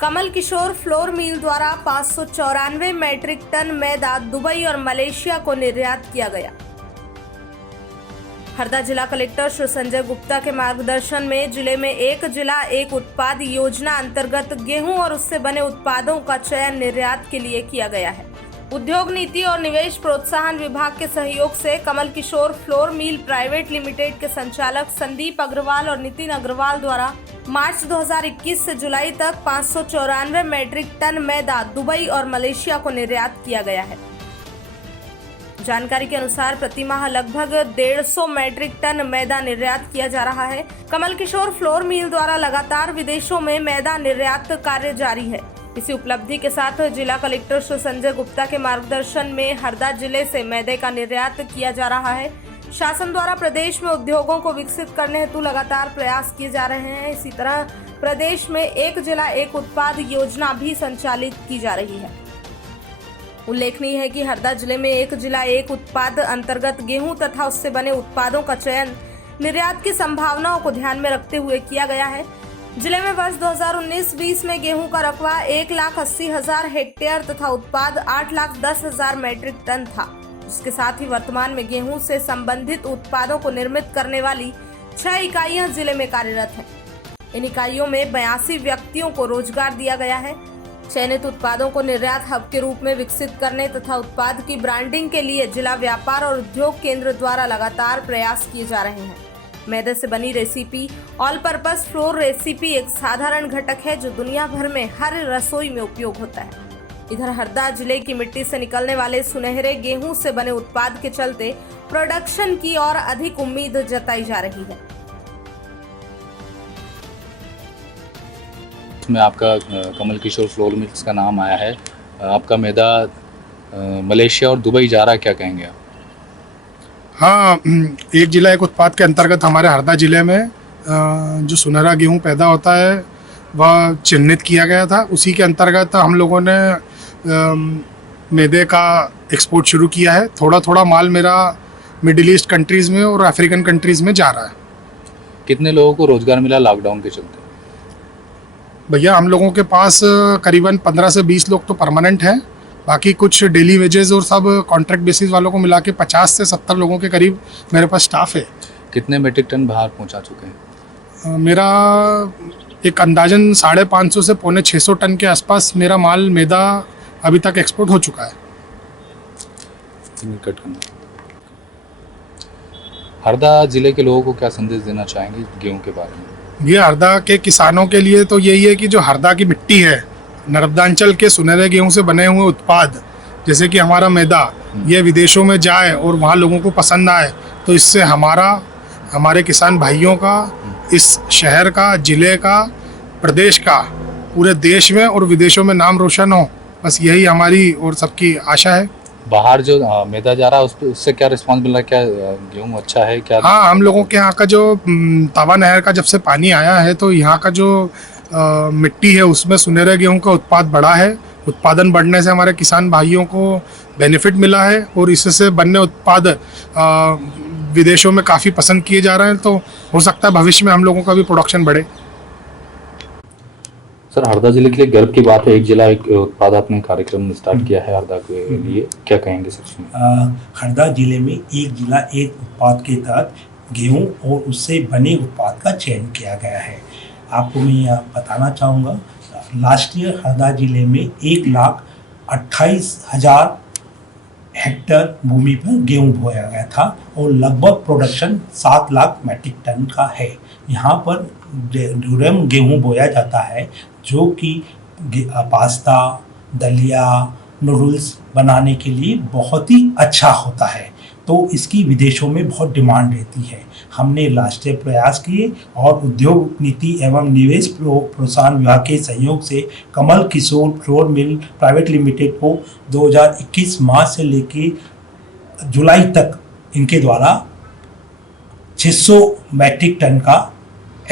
Kamal Kishore flour mill द्वारा 594 matric ton मैदा Dubai और Malaysia को निर्यात किया गया। हरदा जिला कलेक्टर श्री संजय गुप्ता के मार्गदर्शन में जिले में एक जिला एक उत्पाद योजना अंतर्गत गेहूं और उससे बने उत्पादों का चयन निर्यात के लिए किया गया है। उद्योग नीति और निवेश प्रोत्साहन विभाग के सहयोग से Kamal Kishore flour mill private limited के संचालक संदीप अग्रवाल और नितिन अग्रवाल द्वारा मार्च 2021 से जुलाई तक 594 मैट्रिक टन मैदा दुबई और मलेशिया को निर्यात किया गया है। जानकारी के अनुसार प्रति माह लगभग 150 मैट्रिक टन मैदा निर्यात किया जा रहा है। कमल किशोर फ्लोर मिल द्वारा लगातार विदेशों में मैदा निर्यात कार्य जारी है। इसी उपलब्धि के साथ जिला कलेक्टर श्री संजय गुप्ता के मार्गदर्शन में हरदा जिले से मैदे का निर्यात किया जा रहा है। शासन द्वारा प्रदेश में उद्योगों को विकसित करने हेतु लगातार प्रयास किए जा रहे हैं। इसी तरह प्रदेश में एक जिला एक उत्पाद योजना भी संचालित की जा रही है। उल्लेखनीय है कि हरदा जिले में एक जिला एक उत्पाद अंतर्गत गेहूं तथा उससे बने उत्पादों का चयन निर्यात की संभावनाओं को ध्यान में रखते हुए किया गया है। जिले में वर्ष 2019-20 में गेहूं का रकबा 1,80,000 हेक्टेयर तथा उत्पाद 8,10,000 मैट्रिक टन था। इसके साथ ही वर्तमान में गेहूं से संबंधित उत्पादों को निर्मित करने वाली 6 इकाइयां जिले में कार्यरत हैं। इन इकाइयों में 82 व्यक्तियों को रोजगार दिया गया है। चयनित उत्पादों को निर्यात हब के रूप में विकसित करने तथा उत्पाद की ब्रांडिंग के लिए जिला व्यापार और उद्योग केंद्र द्वारा लगातार प्रयास किए जा रहे हैं। मैदे से बनी recipe all purpose floor recipe एक साधारण घटक है जो दुनिया भर में हर रसोई में उपयोग होता है। इधर हरदा जिले की मिट्टी से निकलने वाले सुनहरे गेहूं से बने उत्पाद के चलते प्रोडक्शन की और अधिक उम्मीद जताई जा रही है। इसमें आपका कमल किशोर फ्लोर मिल्स का नाम आया है। आपका मैदा मलेशिया और दुबई जा रहा है, क्या कहेंगे आप? हाँ, एक जिला एक उत्पाद के अंतर्गत हमारे हरदा जिले में जो सुनहरा गेहूं पैदा होता है वह चिन्हित किया गया था। उसी के अंतर्गत हम लोगों ने मैदे का एक्सपोर्ट शुरू किया है। थोड़ा थोड़ा माल मेरा मिडिल ईस्ट कंट्रीज़ में और अफ्रीकन कंट्रीज़ में जा रहा है। कितने लोगों को रोज़गार मिला लॉकडाउन के चलते? भैया हम लोगों के पास करीबन 15 से 20 लोग तो परमानेंट हैं, बाकी कुछ डेली वेजेस और सब कॉन्ट्रैक्ट बेसिस वालों को मिला के 50 से 70 लोगों के करीब मेरे पास स्टाफ है। कितने मीट्रिक टन बाहर पहुंचा चुके हैं? मेरा एक अंदाजन 550 से 650 टन के आसपास मेरा माल मैदा अभी तक एक्सपोर्ट हो चुका है। हरदा जिले के लोगों को क्या संदेश देना चाहेंगे गेहूं के बारे में? ये हरदा के किसानों के लिए तो यही है कि जो हरदा की मिट्टी है, नर्मदांचल के सुनहरे गेहूं से बने हुए उत्पाद जैसे कि हमारा मैदा, ये विदेशों में जाए और वहाँ लोगों को पसंद आए, तो इससे हमारे किसान भाइयों का, इस शहर का, ज़िले का, प्रदेश का, पूरे देश में और विदेशों में नाम रोशन हो। बस यही हमारी और सबकी आशा है। बाहर जो मैदा जा रहा है उससे क्या रिस्पॉन्स मिल रहा है? क्या गेहूँ अच्छा है क्या? हाँ, हम लोगों के यहाँ का जो तवा नहर का जब से पानी आया है तो यहाँ का जो मिट्टी है उसमें सुनहरे गेहूं का उत्पाद बढ़ा है। उत्पादन बढ़ने से हमारे किसान भाइयों को बेनिफिट मिला है और इससे बनने उत्पाद विदेशों में काफ़ी पसंद किए जा रहे हैं। तो हो सकता है भविष्य में हम लोगों का भी प्रोडक्शन बढ़े। सर, हरदा जिले के लिए गर्व की बात है, एक जिला एक उत्पाद आपने कार्यक्रम स्टार्ट किया है हरदा के लिए, क्या कहेंगे सर? हरदा जिले में एक जिला एक उत्पाद के तहत गेहूं और उससे बने उत्पाद का चयन किया गया है। आपको मैं यह बताना चाहूँगा, लास्ट ईयर हरदा जिले में 1,28,000 हेक्टेयर भूमि पर गेहूं बोया गया था और लगभग प्रोडक्शन 7 लाख मैट्रिक टन का है। यहाँ पर ड्यूरम गेहूं बोया जाता है जो कि पास्ता, दलिया, नूडल्स बनाने के लिए बहुत ही अच्छा होता है, तो इसकी विदेशों में बहुत डिमांड रहती है। हमने राष्ट्रीय प्रयास किए और उद्योग नीति एवं निवेश प्रोत्साहन विभाग के सहयोग से Kamal Kishore flour mill private limited को 2021 मार्च से लेकर जुलाई तक इनके द्वारा 600 मैट्रिक टन का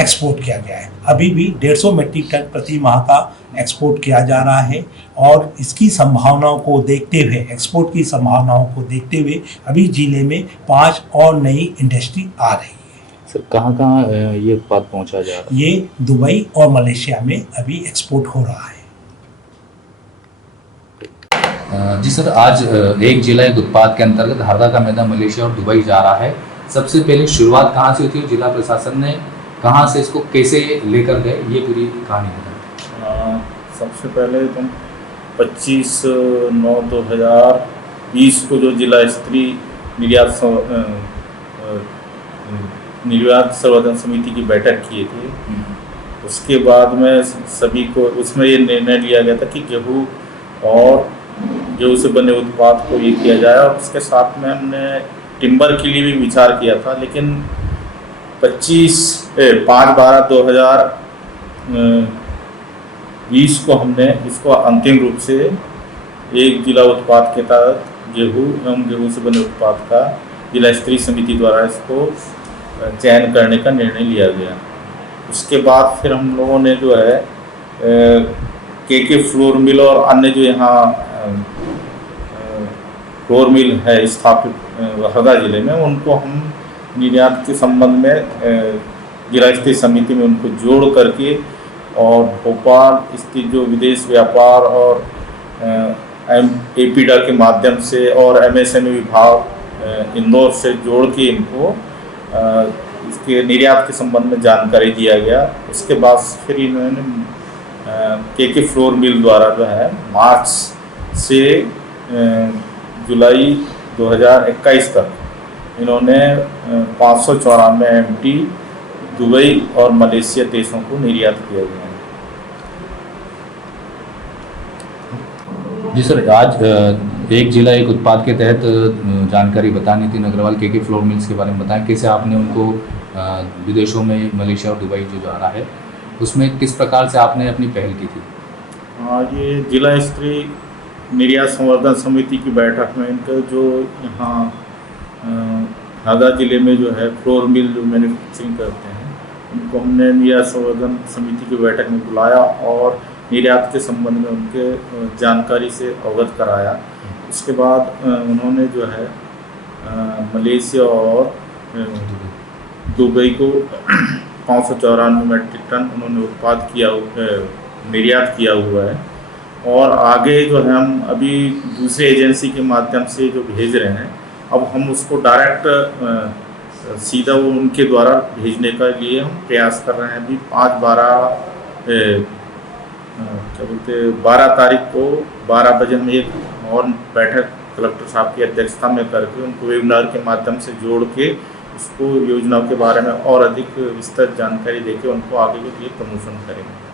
एक्सपोर्ट किया गया है। अभी भी 150 मैट्रिक टन प्रति माह का एक्सपोर्ट किया जा रहा है और इसकी संभावनाओं को देखते हुए, एक्सपोर्ट की संभावनाओं को देखते हुए अभी जिले में 5 और नई इंडस्ट्री आ रही है। सर, कहाँ ये उत्पाद पहुँचा जा रहा है? ये दुबई और मलेशिया में अभी एक्सपोर्ट हो रहा है। जी सर, आज एक जिला एक उत्पाद के अंतर्गत हरदा का मैदा मलेशिया और दुबई जा रहा है। सबसे पहले शुरुआत कहाँ से हुई थी? जिला प्रशासन ने कहाँ से इसको कैसे लेकर गए, ये पूरी कहानी बताएं। सबसे पहले तुम 25/9/2020 को जो जिला स्तरीय निर्यात संवर्धन समिति की बैठक किए थे, उसके बाद में सभी को उसमें ये निर्णय लिया गया था कि गेहूँ और गेहूँ से बने उत्पाद को ये किया जाए, और उसके साथ में हमने टिम्बर के लिए भी विचार किया था। लेकिन 5/12/2020 को हमने इसको अंतिम रूप से एक जिला उत्पाद के तहत गेहूँ एवं गेहूँ से बने उत्पाद का जिला स्तरीय समिति द्वारा इसको चयन करने का निर्णय लिया गया। उसके बाद फिर हम लोगों ने जो है के फ्लोर मिल और अन्य जो यहाँ फ्लोर मिल है स्थापित हरदा जिले में, उनको हम निर्यात के संबंध में जिला स्तरीय समिति में उनको जोड़ करके और भोपाल स्थित जो विदेश व्यापार और एपीडा के माध्यम से और MSME विभाग इंदौर से जोड़ के इनको इसके निर्यात के संबंध में जानकारी दिया गया। उसके बाद फिर इन्होंने के फ्लोर मिल द्वारा जो है मार्च से जुलाई 2021 तक इन्होंने 594 MT दुबई और मलेशिया देशों को निर्यात किया गया है। जी सर, आज एक जिला एक उत्पाद के तहत जानकारी बताएं। नितिन अग्रवाल के फ्लोर मिल्स के बारे में बताएं, कैसे आपने उनको विदेशों में मलेशिया और दुबई जो जा रहा है उसमें किस प्रकार से आपने अपनी पहल की थी? हाँ, ये जिला स्तरीय निर्यात संवर्धन समिति की बैठक में इनका जो यहाँ हरदा जिले में जो है फ्लोर मिल जो मैन्युफैक्चरिंग करते हैं, उनको हमने निर्यात संवर्धन समिति की बैठक में बुलाया और निर्यात के संबंध में उनके जानकारी से अवगत कराया। उसके बाद उन्होंने जो है मलेशिया और दुबई को 594 मेट्रिक टन उन्होंने उत्पाद किया निर्यात किया हुआ है। और आगे जो है हम अभी दूसरे एजेंसी के माध्यम से जो भेज रहे हैं, अब हम उसको डायरेक्ट सीधा वो उनके द्वारा भेजने का लिए हम प्रयास कर रहे हैं। अभी 12 तारीख को 12 बजे में एक और बैठक कलेक्टर साहब की अध्यक्षता में करके उनको वेबिनार के माध्यम से जोड़ के उसको योजनाओं के बारे में और अधिक विस्तृत जानकारी देके उनको आगे के लिए प्रमोशन करेंगे।